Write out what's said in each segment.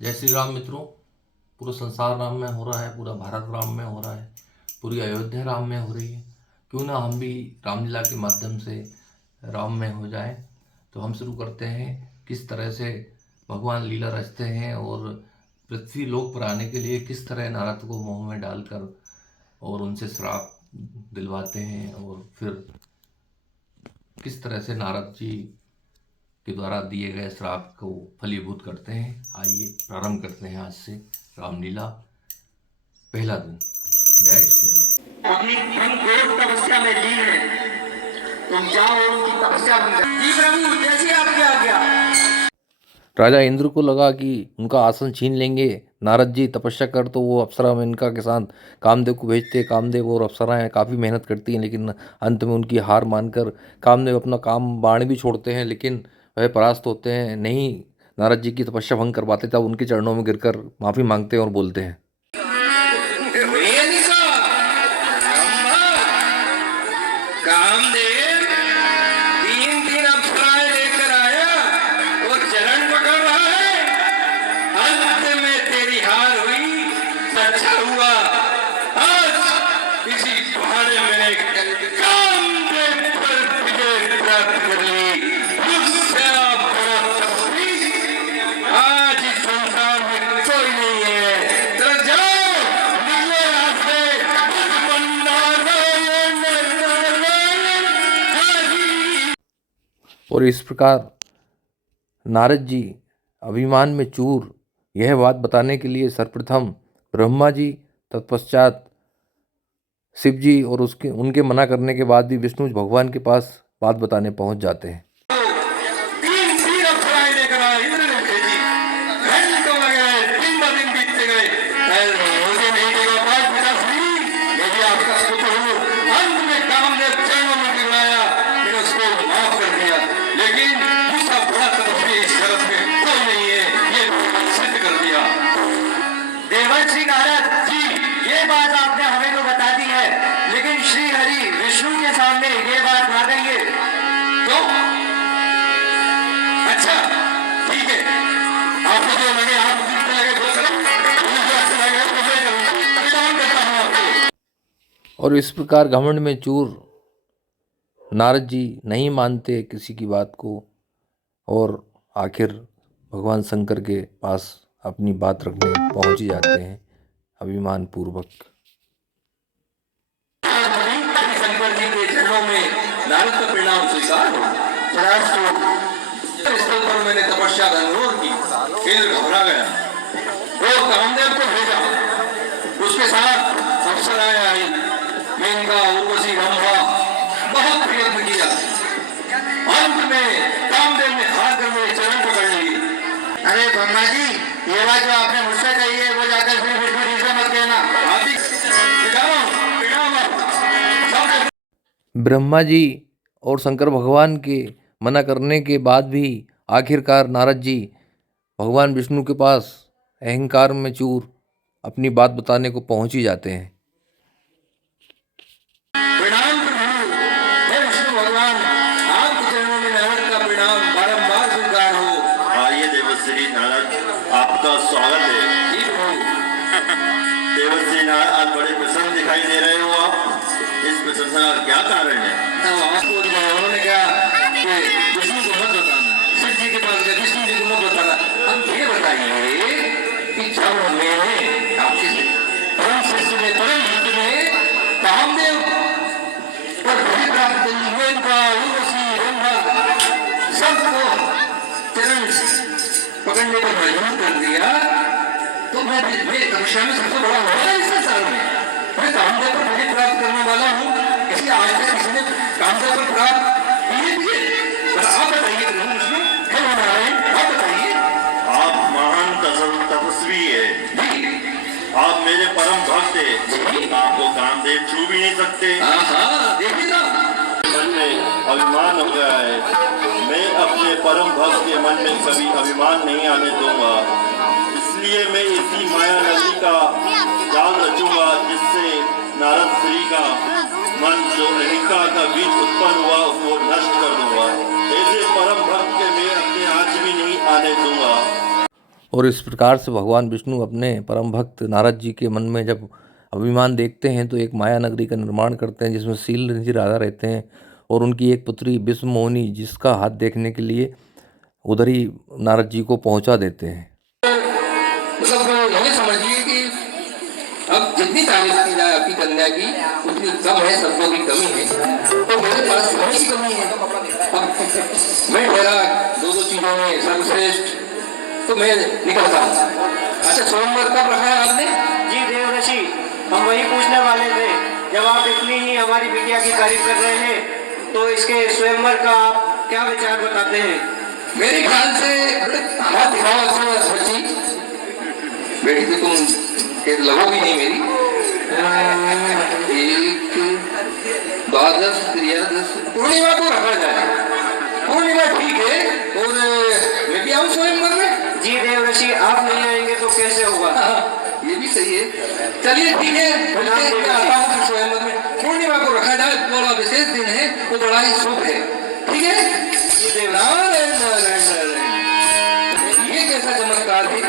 जय श्री राम मित्रों। पूरा संसार राम में हो रहा है, पूरा भारत राम में हो रहा है, पूरी अयोध्या राम में हो रही है। क्यों ना हम भी रामलीला के माध्यम से राम में हो जाएं। तो हम शुरू करते हैं किस तरह से भगवान लीला रचते हैं और पृथ्वी लोक पर आने के लिए किस तरह नारद को मोह में डालकर और उनसे श्राप दिलवाते हैं और फिर किस तरह से नारद जी के द्वारा दिए गए श्राप को फलीभूत करते हैं। आइए प्रारंभ करते हैं आज से रामलीला पहला दिन। जय श्री राम। अभी हम घोर तपस्या में लीन हैं, तुम जाओ उनकी तपस्या बन जाए। जी प्रभु, जैसे आपकी आज्ञा। राजा इंद्र को लगा कि उनका आसन छीन लेंगे नारद जी तपस्या कर, तो वो अप्सरा मेनका के साथ कामदेव को भेजते। कामदेव और अप्सराएं काफ़ी मेहनत करती हैं, लेकिन अंत में उनकी हार मानकर कामदेव अपना काम बाण भी छोड़ते हैं, लेकिन वह परास्त होते हैं। नहीं नारद जी की तपस्या भंग कर पाते, तब उनके चरणों में गिरकर माफ़ी मांगते हैं और बोलते हैं, कामदेव 3 अप्सराएं लेकर आया, वो चरण पकड़ रहा है। अंत में तेरी हार हुई, अच्छा हुआ आज इसी पहाड़े में कामदेव पर विजय प्राप्त कर ली। उससे बड़ा तपस्वी आज इस संसार में कोई नहीं है। चलो जाओ, निकलो यहाँ से। और इस प्रकार नारद जी अभिमान में चूर यह बात बताने के लिए सर्वप्रथम ब्रह्मा जी, तत्पश्चात शिव जी और उनके मना करने के बाद भी विष्णु भगवान के पास बात बताने पहुंच जाते हैं। 3 अप्सराएं लेकर आए, इंद्र ने भेजी। घंटों लग गए, 3 दिन बीतते गए। मुझे नहीं देगा 5-50 मिनट, मैं भी आपका पुत्र हूँ। अंत में कामदेव चरणों में गिराया, मैंने उसको माफ कर दिया। लेकिन दूसरा बड़ा तपस्वी इस जगत में कोई नहीं है, ये सिद्ध कर दिया। देवर्षि नारद जी, ये बात आपने हमें तो बता दी है, लेकिन श्री हरि विष्णु के सामने ये बात आ गई है तो अच्छा ठीक है, आपको जो लगे, आप लगे वो करो, मुझे अच्छा लगे तो मैं करूंगा। प्रणाम करता हूँ आपको। और इस प्रकार घमंड में चूर नारद जी नहीं मानते किसी की बात को और आखिर भगवान शंकर के पास अपनी बात रखने पहुंच ही जाते हैं अभिमान पूर्वक। शंकर जी के चरणों में नारद का परिणाम स्वीकार हो। स्थल पर मैंने तपस्या का अनुरोध की, इंद्र घबरा गया। वो कामदेव को भेजा, उसके साथ अप्सराएं आई, मेनका, उर्वशी, रंभा। बहुत प्रयत्न किया, अंत में कामदेव ने हाथ कर मेरे चरण पकड़ ली। अरे ब्रह्मा जी, ये बात जो आपने मुझसे कही है वो जाकर फिर विष्णु जी से मत कहना। आप ही ब्रह्मा जी और शंकर भगवान के मना करने के बाद भी आखिरकार नारद जी भगवान विष्णु के पास अहंकार में चूर अपनी बात बताने को पहुंच ही जाते हैं। प्रणाम प्रभु, हे विष्णु भगवान, आपके चरणों में नारद का प्रणाम बारंबार स्वीकार हो। आइए देवश्री नारद, आपका स्वागत है। देवश्री नारद, आज बड़े प्रसन्न दिखाई दे रहे हो आप, इस प्रशंसा का क्या कारण है? आपको उन्होंने कहा कि विष्णु को मत बताना, शिव जी के पास गए, विष्णु जी को मत बताना। अब ये बताइए कि जब मैंने आपके परम शिष्य ने, परम भक्त ने कामदेव पर विधि प्राप्त मेनका, उर्वशी, रंभा सबको चरण पकड़ने पर मजबूर कर दिया, तो मैं तपस्या में सबसे बड़ा हो रहा है इस संसार में। मैं कामदेव पर विधि प्राप्त करने वाला हूँ, इसलिए आज तक किसी ने कामदेव पर प्राप्त किए भी है। बस आप बताइए प्रभु विष्णु, हे नारायण, आप बताइए। आप महान तपस्वी है, आप मेरे परम भक्त है, आपको कामदेव छू भी नहीं सकते। देखिए ना, मन में अभिमान हो गया है। मैं अपने परम भक्त के मन में कभी अभिमान नहीं आने दूंगा, इसलिए मैं इसी माया नदी का जाल रचूंगा, जिससे नारद श्री का मन जो अहंकार का बीज उत्पन्न हुआ वो नष्ट कर दूंगा। ऐसे परम भक्त के मैं अपने हाथ भी नहीं आने दूंगा। और इस प्रकार से भगवान विष्णु अपने परम भक्त नारद जी के मन में जब अभिमान देखते हैं तो एक माया नगरी का निर्माण करते हैं जिसमें शील जी राजा रहते हैं और उनकी एक पुत्री विश्व मोहिनी जिसका हाथ देखने के लिए उधर ही नारद जी को पहुंचा देते हैं। मतलब ये समझिए कि अब जितनी तारीफ की जाए आपकी कन्या की उतनी कम है, शब्दों की कमी है। तो मेरे पास समय की कमी है। मैं ठहरा दो चीजों में सर्वश्रेष्ठ, तो मैं निकलता हूँ। अच्छा, सोमवार कब रखा है आपने? जी देवऋषि, हम वही पूछने वाले थे। जब आप इतनी ही हमारी बिटिया की तारीफ कर रहे हैं तो इसके स्वयंवर का आप क्या विचार बताते हैं? मेरे ख्याल से हाथ दिखाओ अच्छा बच्ची, बेटी तो तुम के लगोगी नहीं मेरी। एक 12 13 पूर्णिमा को रखा जाए। पूर्णिमा ठीक है। और मैं भी आऊँ स्वयंवर में? जी देवऋषि, आप नहीं आएंगे तो कैसे होगा? ये भी सही है। चलिए ठीक है, मैं आता हूँ फिर स्वयंवर में। पूर्णिमा को रखा जाए, बड़ा विशेष दिन है, वो बड़ा ही शुभ है। ठीक है? नारायण नारायण नारायण। ये कैसा चमत्कार है?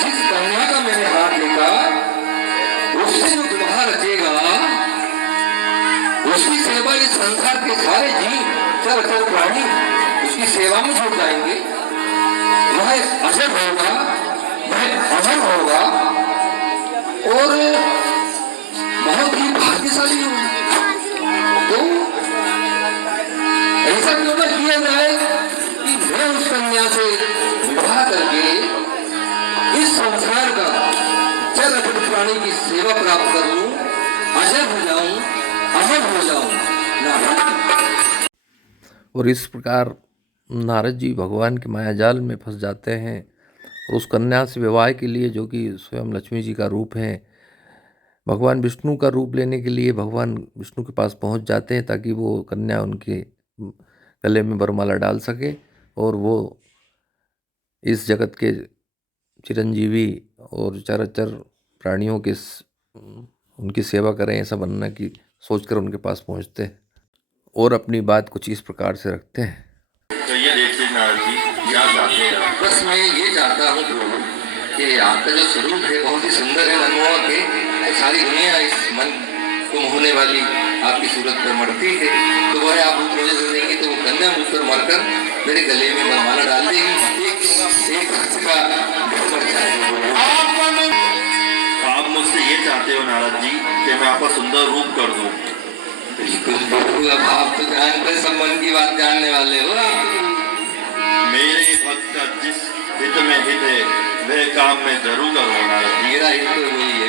जिस कन्या का मैंने हाथ देखा उससे जो विवाह रचेगा उसकी सेवा इस संसार के सारे जीव चर प्राणी उसकी सेवा में जुट जाएंगे। वह अजर होगा, वह अमर होगा और बहुत ही भाग्यशाली होगा। तो ऐसा क्यों न किया जाए कि मैं उस कन्या से विवाह करके इस संसार का चर अचर प्राणी की सेवा प्राप्त कर लूं, अजर हो जाऊं, अमर हो जाऊं। और इस प्रकार नारद जी भगवान के मायाजाल में फंस जाते हैं और उस कन्या से विवाह के लिए, जो कि स्वयं लक्ष्मी जी का रूप है, भगवान विष्णु का रूप लेने के लिए भगवान विष्णु के पास पहुंच जाते हैं ताकि वो कन्या उनके गले में वरमाला डाल सके और वो इस जगत के चिरंजीवी और चराचर प्राणियों के उनकी सेवा करें, ऐसा बनना की सोचकर उनके पास पहुंचते हैं और अपनी बात कुछ इस प्रकार से रखते हैं। तो ये देखिए नारद जी, क्या चाहते हैं आप? बस मैं ये चाहता हूँ प्रभु कि आपका जो स्वरूप है बहुत ही सुंदर है, मनमोहक है। सारी दुनिया इस मन को मोहने वाली आपकी सूरत पर मरती है। तो वह आप रूप मुझे दे देंगे तो वो कन्या मुझ पर मरकर मेरे गले में वरमाला डाल देगी। एक भक्त का घर मर जाएगा। आप मुझसे ये चाहते हो नारद जी कि मैं आपका सुंदर रूप कर दूं? बिल्कुल बिल्कुल। अब आप तो जानते सब मन की बात जानने वाले हो आप। मेरे भक्त का जिस हित में हित है वह काम मैं जरूर करूंगा नारद जी। मेरा हित तो वही है।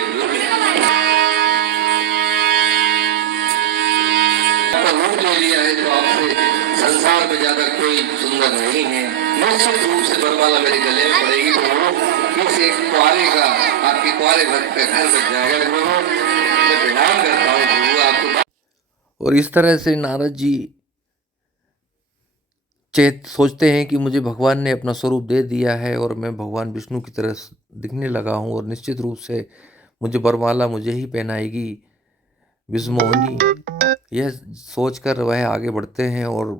आपका रूप ले लिया है तो आपसे संसार में ज्यादा कोई सुंदर नहीं है। निश्चित रूप से वरमाला मेरे गले में पड़ेगी तो किस एक कुआरे का, आपके कुआरे भक्त का घर बच जाएगा। मैं प्रणाम करता हूँ प्रभु आपको। और इस तरह से नारद जी सोचते हैं कि मुझे भगवान ने अपना स्वरूप दे दिया है और मैं भगवान विष्णु की तरह दिखने लगा हूँ और निश्चित रूप से मुझे वरमाला मुझे ही पहनाएगी विश्व मोहिनी। यह सोचकर वह आगे बढ़ते हैं और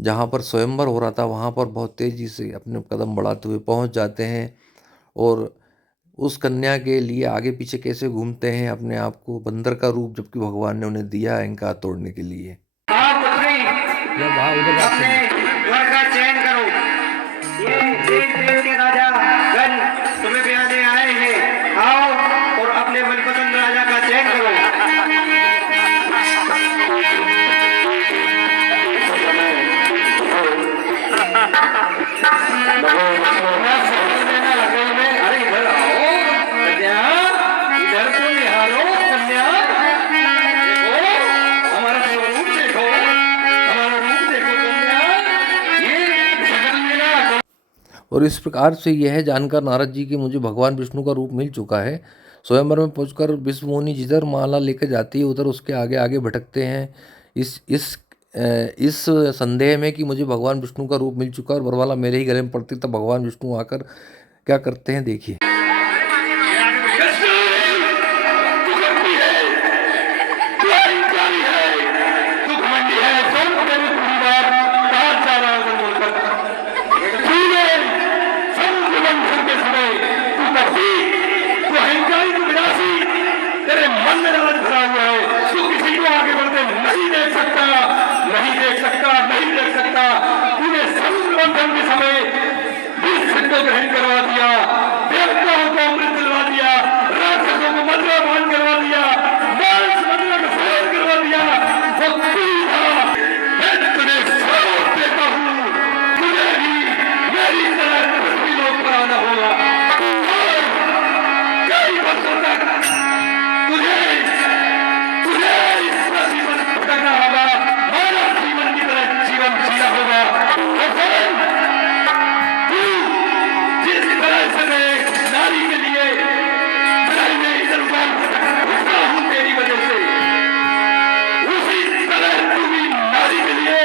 जहाँ पर स्वयंवर हो रहा था वहाँ पर बहुत तेज़ी से अपने कदम बढ़ाते हुए पहुँच जाते हैं और उस कन्या के लिए आगे पीछे कैसे घूमते हैं, अपने आप को बंदर का रूप जबकि भगवान ने उन्हें दिया है इनका हाथ तोड़ने के लिए। अपने वर का चयन करो। ये देश के राजा गण तुम्हें ब्याहने आए हैं। आओ और अपने मनपसंद राजा का चयन करो। अरे इधर आओ कन्या, इधर तो निहारो कन्या। हमारा रूप देखो, हमारा रूप देखो कन्या। ये जगत में ना। और इस प्रकार से यह जानकर नारद जी कि मुझे भगवान विष्णु का रूप मिल चुका है, स्वयंवर में पहुंचकर विश्व मोहिनी जिधर माला लेकर जाती है उधर उसके आगे आगे भटकते हैं इस संदेह में कि मुझे भगवान विष्णु का रूप मिल चुका है और वरमाला मेरे ही गले में पड़ती। तब भगवान विष्णु आकर क्या करते हैं देखिए। स्वार्थी, तू अहंकारी, तू विनाशी, तेरे मन में लालच भरा हुआ है, तू किसी को आगे बढ़ते नहीं देख सकता, नहीं देख सकता, नहीं देख सकता। तूने समुद्र मंथन के समय विष को ग्रहण करवा दिया, देवताओं को अमृत दिलवा दिया, राक्षसों को मद्यपान करवा दिया, मांस मदिरा का सेवन करवा दिया। वो तू था, मैं तुझे सबूत देता हूँ, तुझे भी मेरी तरह पृथ्वी लोक पर आना होगा और कई वर्षों तक तुझे इस पृथ्वी पर भटकना होगा, मानव जीवन की तरह जीवन जीना होगा। और फिर तू जिस तरह से मैं नारी के लिए लड़ाई में इधर उधर भटका हूं तेरी वजह से, उसी तरह तू भी नारी के लिए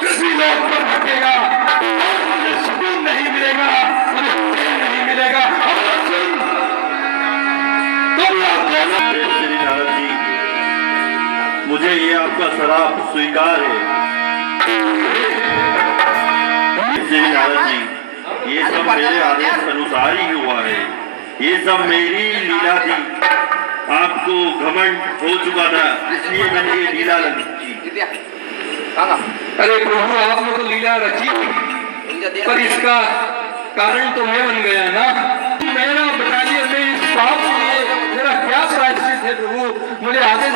पृथ्वी लोक पर भटकेगा और मुझे सुकून नहीं मिलेगा, मुझे चैन नहीं मिलेगा। और सुन, तुम लोग दोनों श्री नारद जी, मुझे ये आपका शराप स्वीकार है। श्री नारद जी, ये सब मेरे आदेश अनुसार ही हुआ है, ये सब मेरी लीला थी। आपको घमंड हो चुका था, इसलिए मैंने ये लीला रची। अरे प्रभु, आपने तो लीला रची, पर इसका कारण तो मैं बन गया ना। मेरा बटालियन में इस पाप के लिए मेरा क्या प्रायश्चित है प्रभु, मुझे आदेश